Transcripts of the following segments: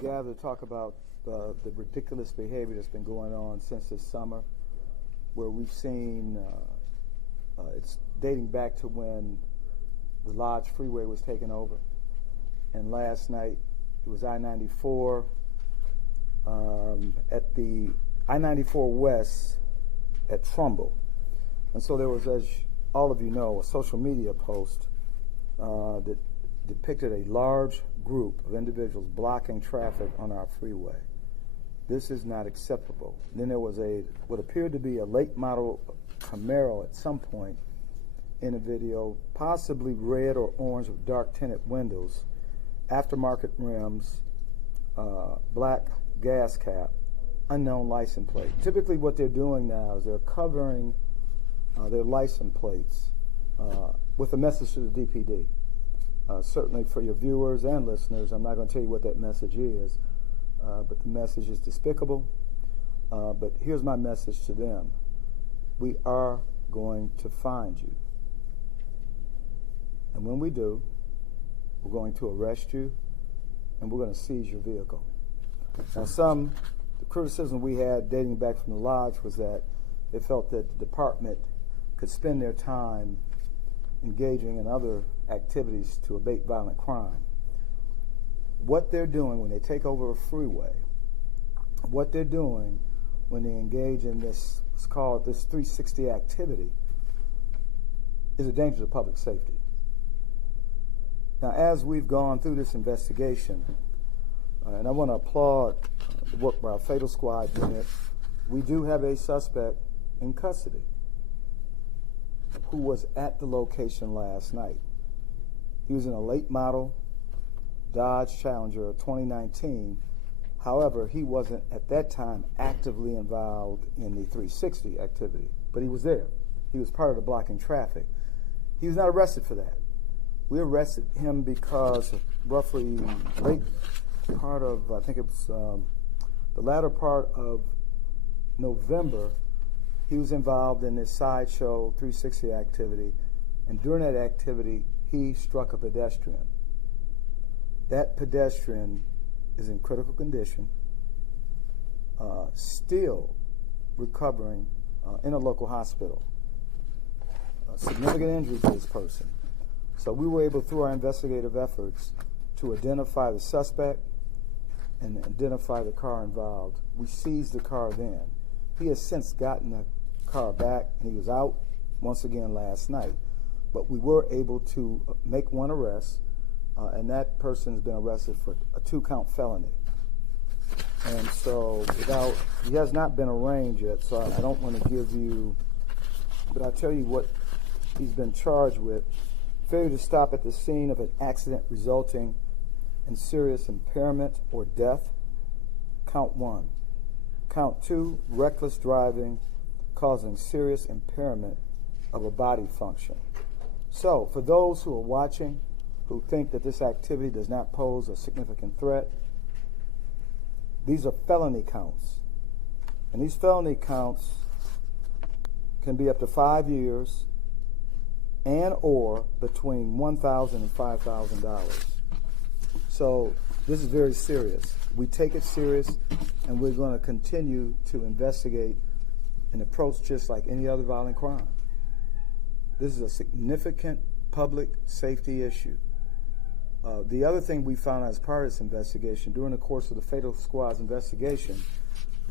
gather to talk about the ridiculous behavior that's been going on since this summer, where we've seen it's dating back to when the Lodge Freeway was taken over. And last night, it was I-94 at the I-94 West at Trumbull. And so there was, as all of you know, a social media post that depicted a large group of individuals blocking traffic on our freeway. This is not acceptable. Then there was what appeared to be a late model Camaro at some point in a video, possibly red or orange with dark tinted windows, aftermarket rims, black gas cap, unknown license plate. Typically what they're doing now is they're covering their license plates with a message to the DPD. Certainly for your viewers and listeners, I'm not going to tell you what that message is, but the message is despicable. But here's my message to them. We are going to find you. And when we do, we're going to arrest you and we're going to seize your vehicle. Now, the criticism we had dating back from the Lodge was that they felt that the department could spend their time engaging in other activities to abate violent crime. What they're doing when they take over a freeway, what they're doing when they engage in this, what's called this 360 activity, is a danger to public safety. Now, as we've gone through this investigation, and I want to applaud the work by our Fatal Squad unit, we do have a suspect in custody who was at the location last night. He was in a late model Dodge Challenger 2019. However, he wasn't at that time actively involved in the 360 activity, but he was there. He was part of the blocking traffic. He was not arrested for that. We arrested him because roughly late part of, I think it was the latter part of November, he was involved in this sideshow 360 activity, and during that activity, he struck a pedestrian. That pedestrian is in critical condition, still recovering in a local hospital. Significant injury to this person. So we were able, through our investigative efforts, to identify the suspect and identify the car involved. We seized the car then. He has since gotten the car back, and he was out once again last night. But we were able to make one arrest, and that person has been arrested for a 2-count felony. And so he has not been arraigned yet, so I don't want to give you, but I'll tell you what he's been charged with. Failure to stop at the scene of an accident resulting in serious impairment or death, count 1. Count 2, reckless driving causing serious impairment of a body function. So, for those who are watching, who think that this activity does not pose a significant threat, these are felony counts. And these felony counts can be up to 5 years and or between $1,000 and $5,000. So this is very serious. We take it serious, and we're going to continue to investigate and approach just like any other violent crime. This is a significant public safety issue. The other thing we found as part of this investigation, during the course of the Fatal Squad's investigation,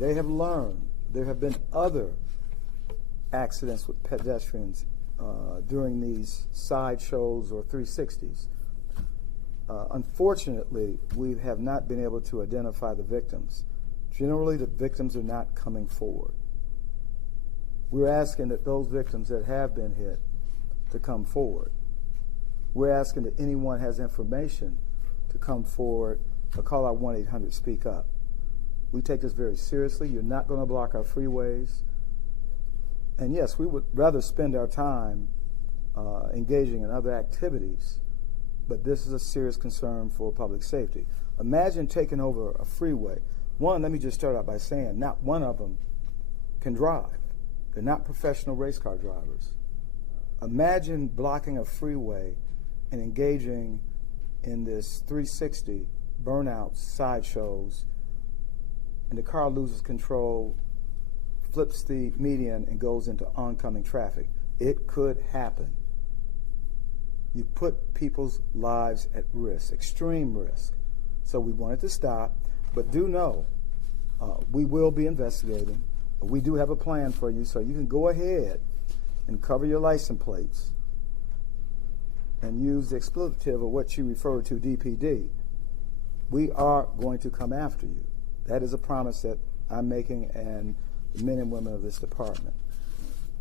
they have learned there have been other accidents with pedestrians during these sideshows or 360s. Unfortunately, we have not been able to identify the victims. Generally, the victims are not coming forward. We're asking that those victims that have been hit to come forward. We're asking that anyone has information to come forward or call our 1-800-SPEAK-UP. We take this very seriously. You're not going to block our freeways. And yes, we would rather spend our time engaging in other activities, but this is a serious concern for public safety. Imagine taking over a freeway. One, let me just start out by saying, not one of them can drive. They're not professional race car drivers. Imagine blocking a freeway and engaging in this 360 burnouts, sideshows, and the car loses control, flips the median, and goes into oncoming traffic. It could happen. You put people's lives at risk, extreme risk. So we wanted to stop, but do know we will be investigating. We do have a plan for you, so you can go ahead and cover your license plates and use the expletive of what you refer to, DPD. We are going to come after you. That is a promise that I'm making and the men and women of this department.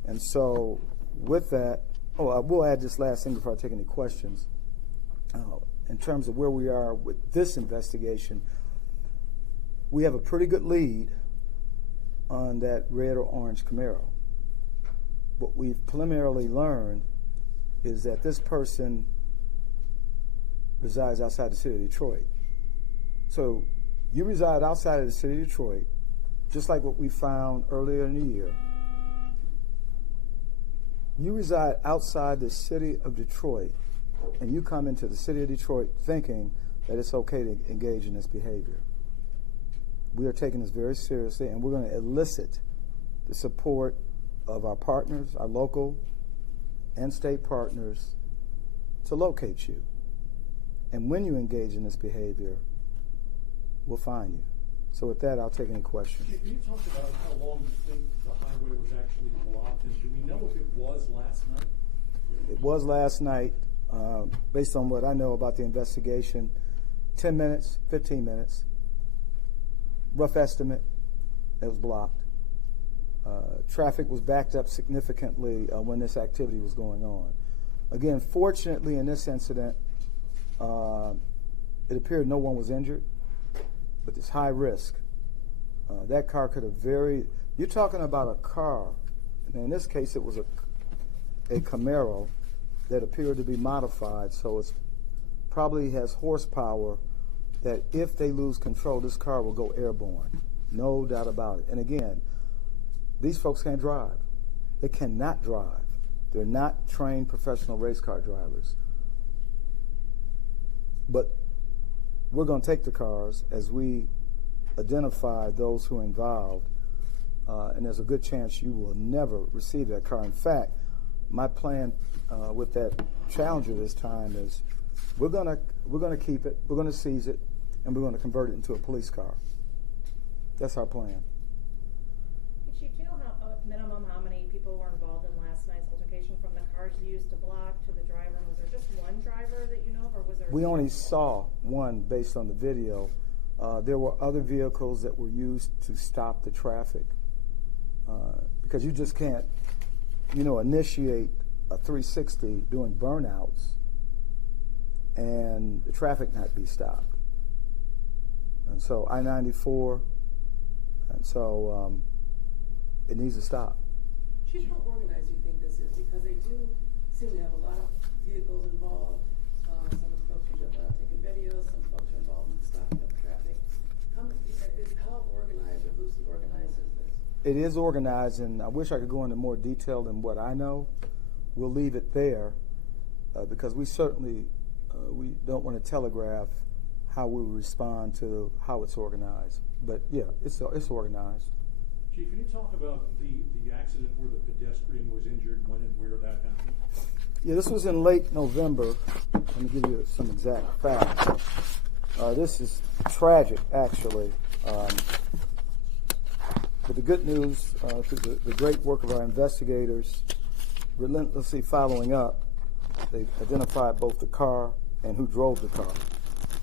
And so with that, I will add this last thing before I take any questions. In terms of where we are with this investigation, we have a pretty good lead on that red or orange Camaro. What we've preliminarily learned is that this person resides outside the city of Detroit. So you reside outside of the city of Detroit, just like what we found earlier in the year. You reside outside the city of Detroit, and you come into the city of Detroit thinking that it's okay to engage in this behavior. We are taking this very seriously, and we're going to elicit the support of our partners, our local and state partners, to locate you. And when you engage in this behavior, we'll find you. So with that, I'll take any questions. Can you talk about how long you think the highway was actually blocked, and do we know if it was last night? It was last night, based on what I know about the investigation, 10 minutes, 15 minutes. Rough estimate, it was blocked. Traffic was backed up significantly when this activity was going on. Again, fortunately in this incident, it appeared no one was injured, but it's high risk. That car could have you're talking about a car, and in this case it was a Camaro that appeared to be modified, so it probably has horsepower that if they lose control, this car will go airborne. No doubt about it. And again, these folks can't drive. They cannot drive. They're not trained professional race car drivers. But we're going to take the cars as we identify those who are involved, and there's a good chance you will never receive that car. In fact, my plan with that Challenger this time is we're going to keep it, we're going to seize it, and we're going to convert it into a police car. That's our plan. Chief, do you know minimum how many people were involved in last night's altercation, from the cars used to block to the driver? Was there just one driver that you know of, or was there? We only saw one based on the video. There were other vehicles that were used to stop the traffic, because you just can't, initiate a 360 doing burnouts and the traffic not be stopped. And so I-94, and so it needs to stop. Chief, how organized do you think this is? Because they do seem to have a lot of vehicles involved. Some of the folks are taking videos, some folks are involved in stopping up traffic. How organized or loosely organized is this? It is organized, and I wish I could go into more detail than what I know. We'll leave it there because we certainly we don't want to telegraph how we respond to how it's organized. But yeah, it's organized. Chief, can you talk about the accident where the pedestrian was injured, when and where that happened? Yeah, this was in late November. Let me give you some exact facts. This is tragic, actually. But the good news, through the great work of our investigators, relentlessly following up, they identified both the car and who drove the car.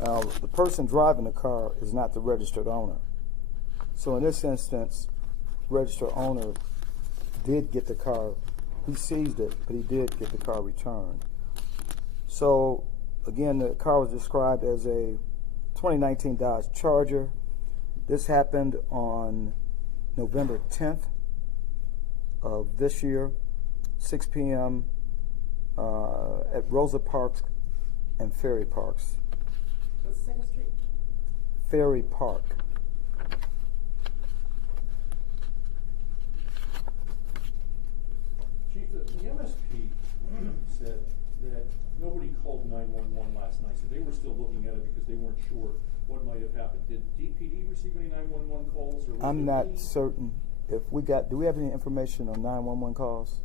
Now, the person driving the car is not the registered owner. So in this instance, registered owner did get the car. He seized it, but he did get the car returned. So again, the car was described as a 2019 Dodge Charger. This happened on November 10th of this year, 6 p.m. At Rosa Parks and Ferry Parks. What's 2nd Street? Ferry Park. Chief, the MSP said that nobody called 911 last night, so they were still looking at it because they weren't sure what might have happened. Did DPD receive any 911 calls? Or was I'm there not any- certain if we got. Do we have any information on 911 calls?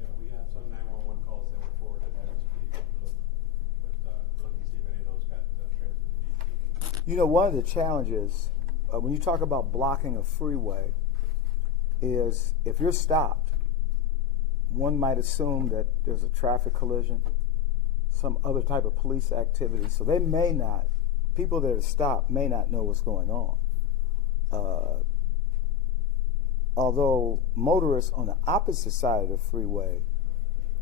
Yeah, we got some 911 calls that were forwarded to MSP, but looking to see if any of those got transferred to DPD. You know, one of the challenges when you talk about blocking a freeway is if you're stopped, one might assume that there's a traffic collision, some other type of police activity. So they may not, people that are stopped may not know what's going on. Although motorists on the opposite side of the freeway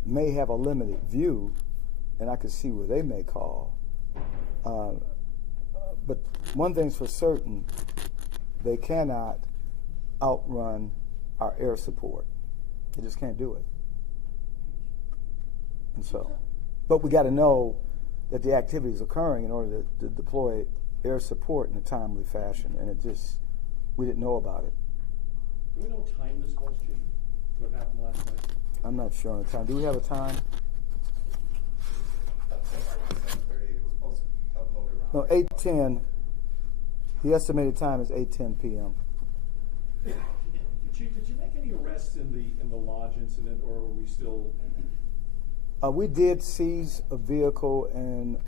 may have a limited view, and I can see where they may call. But one thing's for certain, they cannot outrun our air support. They just can't do it. And so, but we got to know that the activity is occurring in order to deploy air support in a timely fashion. And we didn't know about it. Do we know what time this was, Chief? What happened last night? I'm not sure on the time. Do we have a time? 7:30. It was supposed to upload around. No, 8:10. The estimated time is 8:10 p.m. Chief, did you make any arrests in the lodge incident, or are we still? We did seize a vehicle, and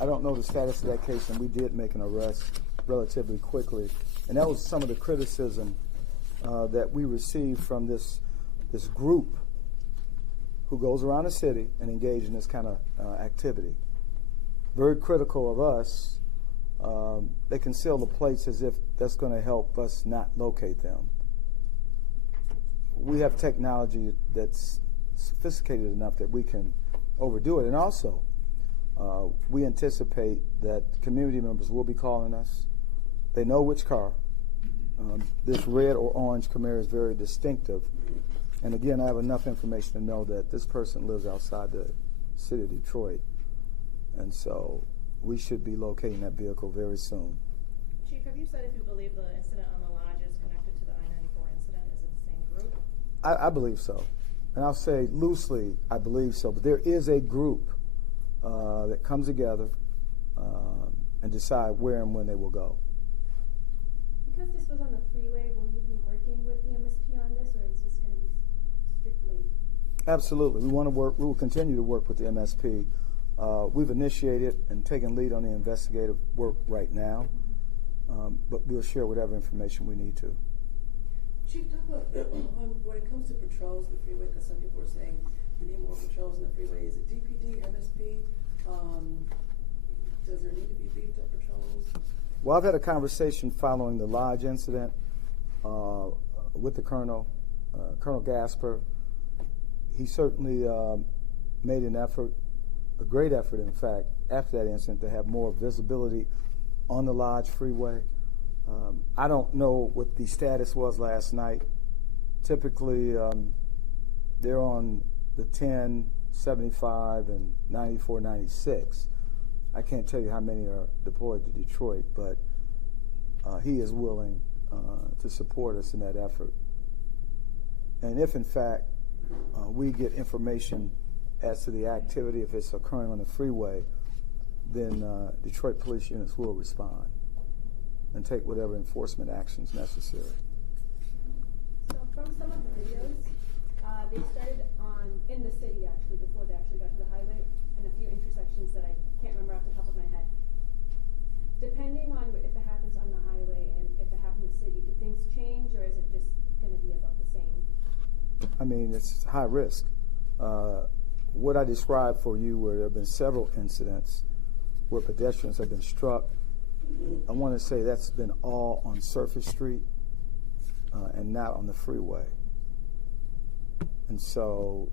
I don't know the status of that case, and we did make an arrest relatively quickly. And that was some of the criticism that we received from this group who goes around the city and engage in this kind of activity. Very critical of us. They conceal the plates as if that's going to help us not locate them. We have technology that's sophisticated enough that we can overdo it. And also, we anticipate that community members will be calling us. They know which car. This red or orange Camaro is very distinctive. And again, I have enough information to know that this person lives outside the city of Detroit. And so we should be locating that vehicle very soon. Chief, have you said if you believe the incident on the lodge is connected to the I-94 incident? Is it the same group? I believe so. And I'll say loosely, I believe so. But there is a group that comes together and decide where and when they will go. Because this was on the freeway, will you be working with the MSP on this, or is this going to be strictly? Absolutely. We want to work. We will continue to work with the MSP. We've initiated and taken lead on the investigative work right now, but we'll share whatever information we need to. Chief, talk about when it comes to patrols, the freeway, because some people are saying we need more patrols in the freeway. Is it DPD, MSP? Does there need to be beefed up patrols? Well, I've had a conversation following the lodge incident with the Colonel, Colonel Gasper. He certainly made an effort, a great effort, in fact, after that incident to have more visibility on the Lodge Freeway. I don't know what the status was last night. Typically, they're on the 10, 75, and 94, 96. I can't tell you how many are deployed to Detroit, but he is willing to support us in that effort. And if, in fact, we get information as to the activity, if it's occurring on the freeway, then Detroit police units will respond and take whatever enforcement actions necessary. So from some of the videos, they started in the city actually before they actually got to the highway, and a few intersections that I can't remember off the top of my head. Depending on if it happens on the highway and if it happens in the city, do things change, or is it just going to be about the same? I mean, it's high risk. What I described for you, where there have been several incidents where pedestrians have been struck, I want to say that's been all on Surface Street and not on the freeway. And so,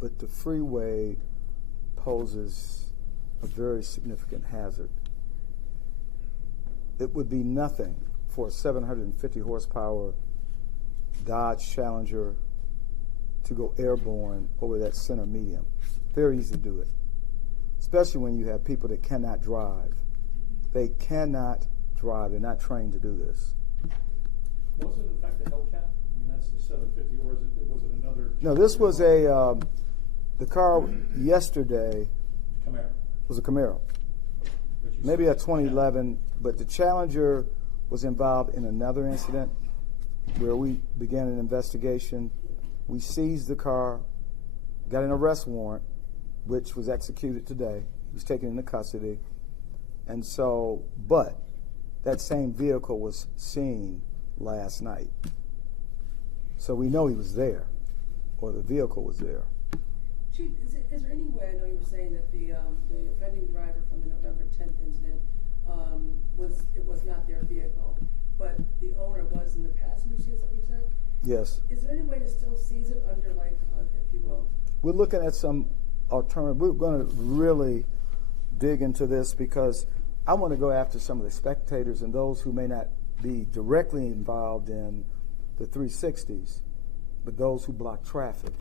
but the freeway poses a very significant hazard. It would be nothing for a 750 horsepower Dodge Challenger to go airborne over that center median. Very easy to do it, especially when you have people that cannot drive. They cannot drive. They're not trained to do this. Was it in fact a Hellcat? I mean, that's the 750, or was it another? No, this was the car yesterday Camaro. was a Camaro. But maybe a 2011, but the Challenger was involved in another incident where we began an investigation. We seized the car, got an arrest warrant, which was executed today. He was taken into custody. And so, but that same vehicle was seen last night. So we know he was there, or the vehicle was there. Chief, is there any way, I know you were saying that the offending driver from the November 10th incident was not their vehicle, but the owner was in the passenger seat, is that what you said? Yes. Is there any way to still seize it under, like, if you will? We're looking at some alternative. We're going to really dig into this because I want to go after some of the spectators and those who may not be directly involved in the 360s, but those who block traffic.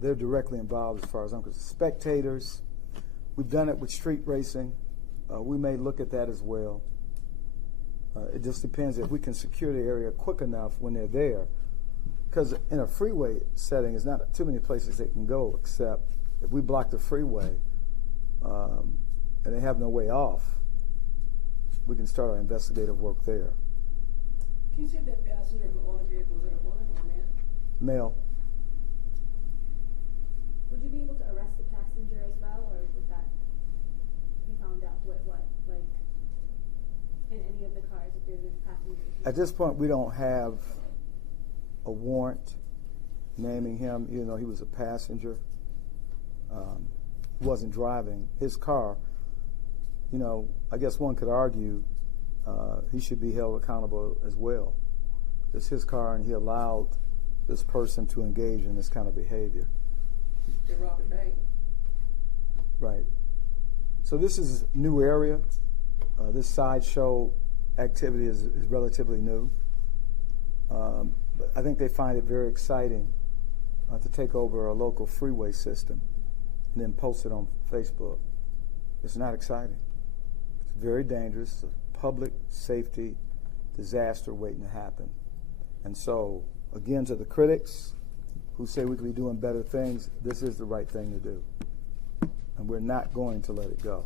They're directly involved as far as I'm concerned. Spectators, we've done it with street racing. We may look at that as well. It just depends if we can secure the area quick enough when they're there. Because in a freeway setting, there's not too many places they can go except if we block the freeway and they have no way off, we can start our investigative work there. Can you say if that passenger who owned the vehicle, was it a woman or a man? Male. Would you be able to arrest the passenger as well, or would that be found out what, like, in any of the cars if there's a passenger? At this point, we don't have a warrant naming him. You know, he was a passenger. Wasn't driving his car. You know, I guess one could argue he should be held accountable as well. It's his car, and he allowed this person to engage in this kind of behavior. They robbed a bank. Right. So this is a new area. This sideshow activity is relatively new. But I think they find it very exciting to take over a local freeway system and then post it on Facebook. It's not exciting. It's very dangerous. It's a public safety disaster waiting to happen. And so, again, to the critics who say we could be doing better things, this is the right thing to do. And we're not going to let it go.